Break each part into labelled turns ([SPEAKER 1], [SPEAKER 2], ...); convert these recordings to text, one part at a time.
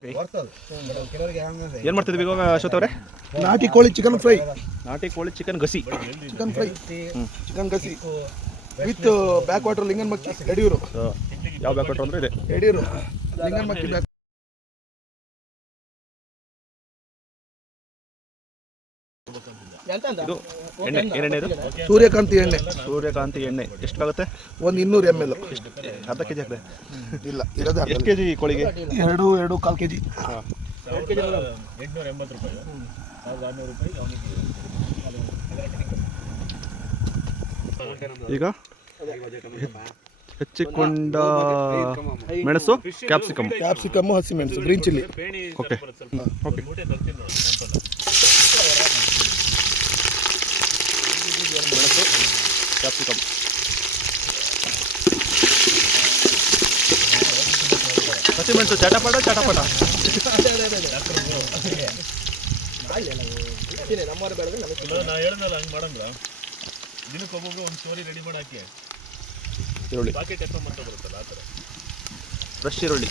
[SPEAKER 1] ಏನು ಮಾಡ್ತಿದ್ವಿ ಇವಾಗ ಅಶ್ವಥ್ ಅವರೇ?
[SPEAKER 2] ನಾಟಿ ಕೋಳಿ ಚಿಕನ್ ಫ್ರೈ.
[SPEAKER 1] ನಾಟಿ ಕೋಳಿ ಚಿಕನ್ ಗಸಿ.
[SPEAKER 2] ಚಿಕನ್ ಫ್ರೈ, ಚಿಕನ್ ಗಸಿ with back water Linganamakki Yadiyur.
[SPEAKER 1] ಯಾವ ಬ್ಯಾಕ್ ವಾಟರ್ ಅಂದರೆ ಇದೆ
[SPEAKER 2] ಯಡಿಯೂರು ಲಿಂಗನಮಕ್ಕಿ ಬ್ಯಾಕ್.
[SPEAKER 1] ಇದು ಎಣ್ಣೆ, ಏನೆಣ್ಣೆ ಇದು?
[SPEAKER 2] ಸೂರ್ಯಕಾಂತಿ ಎಣ್ಣೆ.
[SPEAKER 1] ಸೂರ್ಯಕಾಂತಿ ಎಣ್ಣೆ ಎಷ್ಟಾಗುತ್ತೆ?
[SPEAKER 2] ಒಂದು 200 ml.
[SPEAKER 1] ಎಷ್ಟು? ಅರ್ಧ ಕೆ ಜಿ ಆಗ್ತದೆ?
[SPEAKER 2] ಇಲ್ಲ, ಇರೋದು
[SPEAKER 1] ಎಷ್ಟು ಕೆ ಜಿ ಕೋಳಿಗೆ?
[SPEAKER 2] 2.25 kg.
[SPEAKER 3] 880 ರೂಪಾಯಿ, 1600 ರೂಪಾಯಿ ಅವನಿಗೆ.
[SPEAKER 1] ಈಗ ಹೆಚ್ಚಿಕೊಂಡ ಮೆಣಸು,
[SPEAKER 2] ಕ್ಯಾಪ್ಸಿಕಮ್, ಹಸಿಮೆಣಸು, ಗ್ರೀನ್ ಚಿಲ್ಲಿ.
[SPEAKER 1] Okay okay. ಮೆಣಸು, ಕ್ಯಾಪ್ಸಿಕಮ್. ಹಸಿಮೆಣಸು ಚಟಪಟ ಚಟಪಟ.
[SPEAKER 3] ನಾ ಹೇಳ್ದಲ್ಲ ಹಂಗೆ ಮಾಡಂದ್ರ ದಿನಕ್ಕೆ ಒಬ್ಬೊಬ್ಬರು ಒಂದು ಸ್ಟೋರಿ ರೆಡಿ ಮಾಡಿ ಹಾಕಿ.
[SPEAKER 1] ಈರುಳ್ಳಿ,
[SPEAKER 3] ಪಾಕೆಟ್ ಎತ್ಕೊಂಡ್ ಬರುತ್ತಲ್ಲ ಆ ಥರ
[SPEAKER 1] ಫ್ರೆಶ್ ಈರುಳ್ಳಿ.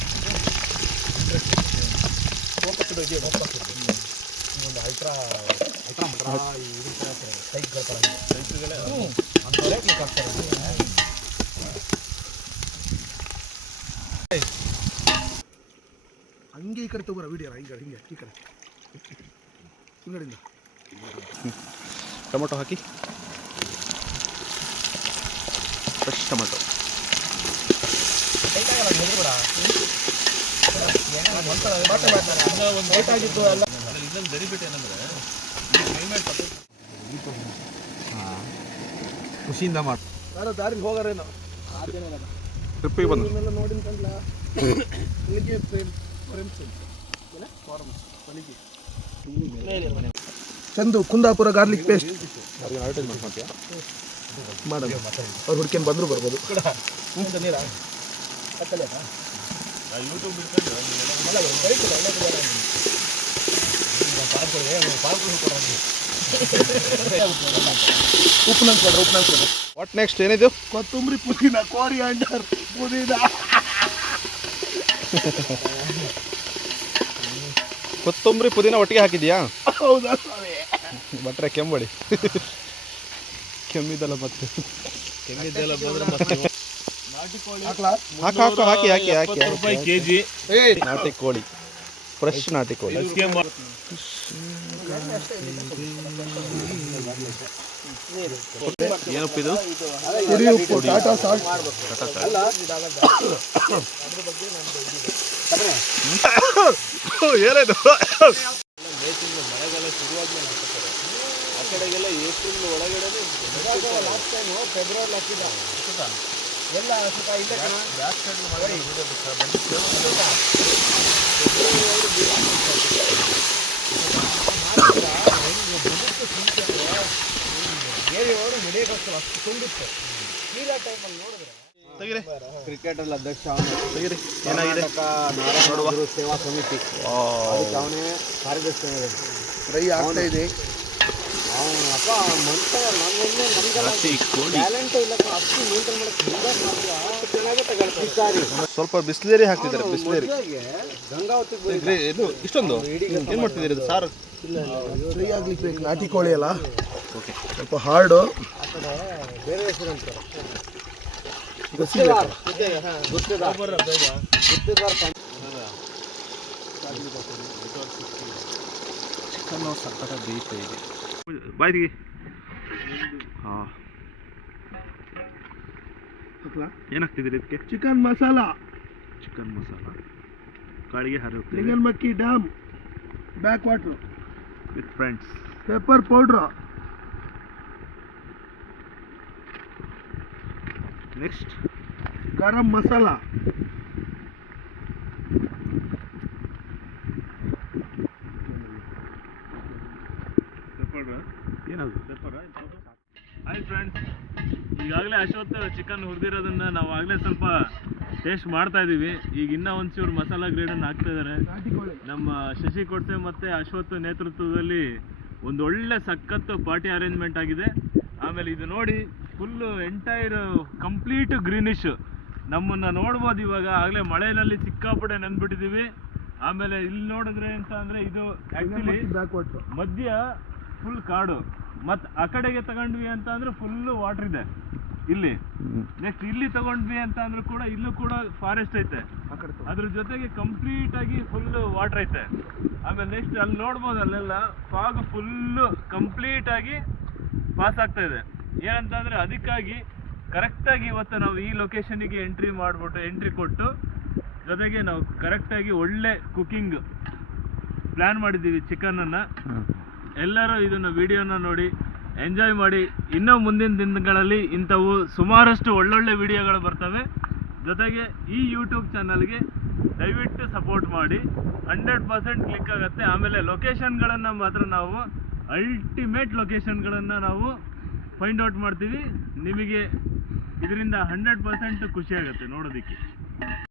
[SPEAKER 2] ಹಂಗೆ ಈ ಕಡೆ ತಗೋರ ವಿಡಿಯೋ. ಹಿಂಗೆ ಈ ಕಡೆ ಹಿಂಗಡಿಂದ
[SPEAKER 1] ಟೊಮೊಟೊ ಹಾಕಿ, ಫ್ರೆಶ್ ಟೊಮೊಟೊ.
[SPEAKER 3] ಇದನ್ನು ಬೆರಿಬಿಟ್ಟು ಏನಂದ್ರೆ
[SPEAKER 2] ಖುಷಿಯಿಂದ ಮಾಡಿ ದಾರಿಗೆ ಹೋಗಾರೇನು
[SPEAKER 1] ಟ್ರಿಪ್ಪಿಗೆ ಬಂದು
[SPEAKER 2] ನೋಡಿ ಚಂದು ಕುಂದಾಪುರ ಗಾರ್ಲಿಕ್ ಪೇಸ್ಟ್ ಮಾಡೋದು. ಅವ್ರು ಹುಡ್ಕೊಂಡು ಬಂದರೂ ಬರ್ಬೋದು.
[SPEAKER 3] ಯೂಟ್ಯೂಬ್ ಬಿಡ್ಕೊಂಡು
[SPEAKER 2] ಉಪ್ಪು ನಂಚ್ಕೊಡ್ರಿ.
[SPEAKER 1] ವಾಟ್ ನೆಕ್ಸ್ಟ್ ಏನಿದು?
[SPEAKER 2] ಕೊತ್ತಂಬರಿ, ಪುದೀನ, ಕೋರಿಯಾಂಡರ್, ಪುದೀನ.
[SPEAKER 1] ಕೊತ್ತಂಬರಿ ಪುದೀನ ಒಟ್ಟಿಗೆ ಹಾಕಿದ್ಯಾ?
[SPEAKER 2] ಹೌದಾ?
[SPEAKER 1] ಬಟ್ರೆ ಕೆಂಬಡಿ ಕೆಮ್ಮಿದಲ್ಲ ಮತ್ತೆ.
[SPEAKER 3] ಕೆಮ್ಮಿದ್ದೆಲ್ಲ ಬಂದ್ರೆ ಮತ್ತೆ
[SPEAKER 1] ಹಾಕು ಹಾಕಿ ಹಾಕಿ ಹಾಕಿ
[SPEAKER 3] ರೂಪಾಯಿ ಕೆಜಿ
[SPEAKER 1] ನಾಟಿ ಕೋಳಿ, ಫ್ರೆಶ್ ನಾಟಿ ಕೋಳಿ. ಏನಪ್ಪಿದು?
[SPEAKER 2] ಪುಡಿ ಉಪ್ಪು, ಟಾಟಾ ಸಾಲ್ಟ್.
[SPEAKER 1] ಏನಿದು?
[SPEAKER 3] ಮಳೆಗಾಲ ಶುರುವಾದ್ಮೇಲೆ ಆ ಕಡೆಗೆಲ್ಲ ಏಪ್ರಿಲ್ ಒಳಗಡೆ ಲಾಸ್ಟ್ ಟೈಮು ಫೆಬ್ರವರಿ ಹಾಕಿದ್ದ ಎಲ್ಲ ಬ್ಯಾಕ್ ಸೈಡ್ ಏರಿಯವರು ನಡೆಯೋಕ್ಕೋಸ್ಕರ ಅಷ್ಟು ತುಂಬಿತ್ತು. ನೀರ ಟೈಮಲ್ಲಿ ನೋಡಿದ್ರೆ
[SPEAKER 1] ತೆಗಿರಿ.
[SPEAKER 3] ಕ್ರಿಕೆಟಲ್ಲಿ ಅಧ್ಯಕ್ಷ
[SPEAKER 1] ತೆಗಿರಿ. ಏನಾಗಿದೆ
[SPEAKER 3] ನೋಡುವ ಸೇವಾ ಸಮಿತಿ ಅವನೇ ಕಾರ್ಯದರ್ಶಿ.
[SPEAKER 2] ಫ್ರೈ ಆಗ್ತಾ ಇದೆ.
[SPEAKER 3] ಅಪ್ಪ ಮನುಷ್ಯ ನಮ್ಗೆ ಟ್ಯಾಲೆಂಟ್ ಇಲ್ಲ, ಅಷ್ಟು ಮೇಂಟೈನ್ ಮಾಡೋಕ್ಕೆ
[SPEAKER 1] ಸ್ವಲ್ಪ ಬಿಸ್ಲೇರಿ ಹಾಕ್ತಿದ್ದಾರೆ. ಬಿಸ್ಲೇರಿ
[SPEAKER 3] ಗಂಗಾವತಿಗೆ
[SPEAKER 1] ಇದು ಇಷ್ಟೊಂದು ಏನು ಮಾಡ್ತಿದ್ದೀರಿ? ಇದು ಸಾರು
[SPEAKER 2] ಫ್ರೈ ಆಗ್ಲಿಕ್ಕೆ ಬೇಕು. ನಾಟಿ ಕೋಳಿ ಅಲ್ಲ,
[SPEAKER 1] ಓಕೆ.
[SPEAKER 2] ಸ್ವಲ್ಪ ಹಾರ್ಡು.
[SPEAKER 3] ಬೇರೆ ಹೆಸರು ಅಂತಾರೆ.
[SPEAKER 1] ಚಿಕನ್ನು ಸಕ್ಕತ್ತ ಬೇಯ್ತಾ ಇದೆ. ಬಾಯ್ದಿಗೆ. ಹಾಂ, ಏನಾಗ್ತಿದ್ದೀರಿ ಇದಕ್ಕೆ?
[SPEAKER 2] ಚಿಕನ್ ಮಸಾಲ,
[SPEAKER 1] ಚಿಕನ್ ಮಸಾಲ, ಕಾಳಿಗೆ ಹರಿಯುತ್ತೆ,
[SPEAKER 2] Linganamakki dam, back water
[SPEAKER 1] with friends,
[SPEAKER 2] pepper powder.
[SPEAKER 1] Next
[SPEAKER 2] garam masala,
[SPEAKER 1] ಏನದು?
[SPEAKER 3] ಹಾಯ್ ಫ್ರೆಂಡ್ಸ್, ಈಗಾಗಲೇ ಅಶ್ವಥ್ ಚಿಕನ್ ಹುರಿದಿರೋದನ್ನು ನಾವು ಆಗಲೇ ಸ್ವಲ್ಪ ಟೇಸ್ಟ್ ಮಾಡ್ತಾ ಇದ್ದೀವಿ. ಈಗ ಇನ್ನೂ ಒಂಚೂರು ಮಸಾಲ ಗ್ರೇಡನ್ನು ಹಾಕ್ತಾ ಇದ್ದಾರೆ ನಮ್ಮ ಶಶಿ ಕೊಡ್ಸೆ ಮತ್ತು ಅಶ್ವಥ್ ನೇತೃತ್ವದಲ್ಲಿ. ಒಂದು ಒಳ್ಳೆ ಸಖತ್ತು ಪಾರ್ಟಿ ಅರೇಂಜ್ಮೆಂಟ್ ಆಗಿದೆ. ಆಮೇಲೆ ಇದು ನೋಡಿ, ಫುಲ್ಲು ಎಂಟೈರ್ ಕಂಪ್ಲೀಟ್ ಗ್ರೀನಿಶ್. ನಮ್ಮನ್ನು ನೋಡ್ಬೋದು ಇವಾಗ. ಆಗಲೇ ಮಳೆಯಲ್ಲಿ ಸಿಕ್ಕಾಪಟ್ಟೆ ನೆಂದ್ಬಿಟ್ಟಿದ್ದೀವಿ. ಆಮೇಲೆ ಇಲ್ಲಿ ನೋಡಿದ್ರೆ ಅಂತ ಅಂದ್ರೆ ಇದು ಆಕ್ಚುಲಿ
[SPEAKER 2] ಬ್ಯಾಕ್ ವಾಟರ್.
[SPEAKER 3] ಮಧ್ಯ ಫುಲ್ ಕಾಡು, ಮತ್ ಆ ಕಡೆಗೆ ತಗೊಂಡ್ವಿ ಅಂತ ಅಂದ್ರೆ ಫುಲ್ ವಾಟರ್ ಇದೆ ಇಲ್ಲಿ. ನೆಕ್ಸ್ಟ್ ಇಲ್ಲಿ ತಗೊಂಡ್ವಿ ಅಂತ ಅಂದ್ರೆ ಕೂಡ ಇಲ್ಲೂ ಕೂಡ ಫಾರೆಸ್ಟ್ ಐತೆ, ಅದ್ರ ಜೊತೆಗೆ ಕಂಪ್ಲೀಟ್ ಆಗಿ ಫುಲ್ ವಾಟರ್ ಐತೆ. ಆಮೇಲೆ ನೆಕ್ಸ್ಟ್ ಅಲ್ಲಿ ನೋಡ್ಬೋದು, ಅಲ್ಲೆಲ್ಲ ಫಾಗ್ ಫುಲ್ಲು ಕಂಪ್ಲೀಟ್ ಆಗಿ ಪಾಸ್ ಆಗ್ತಾ ಇದೆ. ಏನಂತಂದ್ರೆ ಅದಕ್ಕಾಗಿ ಕರೆಕ್ಟಾಗಿ ಇವತ್ತು ನಾವು ಈ ಲೊಕೇಶನಿಗೆ ಎಂಟ್ರಿ ಕೊಟ್ಟು ಜೊತೆಗೆ ನಾವು ಕರೆಕ್ಟಾಗಿ ಒಳ್ಳೆ ಕುಕಿಂಗ್ ಪ್ಲ್ಯಾನ್ ಮಾಡಿದ್ದೀವಿ ಚಿಕನನ್ನು. ಎಲ್ಲರೂ ಇದನ್ನು ವಿಡಿಯೋನ ನೋಡಿ ಎಂಜಾಯ್ ಮಾಡಿ. ಇನ್ನೂ ಮುಂದಿನ ದಿನಗಳಲ್ಲಿ ಇಂಥವು ಸುಮಾರಷ್ಟು ಒಳ್ಳೊಳ್ಳೆ ವಿಡಿಯೋಗಳು ಬರ್ತವೆ. ಜೊತೆಗೆ ಈ ಯೂಟ್ಯೂಬ್ ಚಾನಲ್ಗೆ ದಯವಿಟ್ಟು ಸಪೋರ್ಟ್ ಮಾಡಿ, 100% ಕ್ಲಿಕ್ ಆಗುತ್ತೆ. ಆಮೇಲೆ ಲೊಕೇಶನ್ಗಳನ್ನು ಮಾತ್ರ ನಾವು ಅಲ್ಟಿಮೇಟ್ ಲೊಕೇಶನ್ಗಳನ್ನು ನಾವು ಫೈಂಡ್ ಔಟ್ ಮಾಡ್ತೀವಿ. ನಿಮಗೆ ಇದರಿಂದ 100% ಖುಷಿ ಆಗುತ್ತೆ ನೋಡೋದಕ್ಕೆ.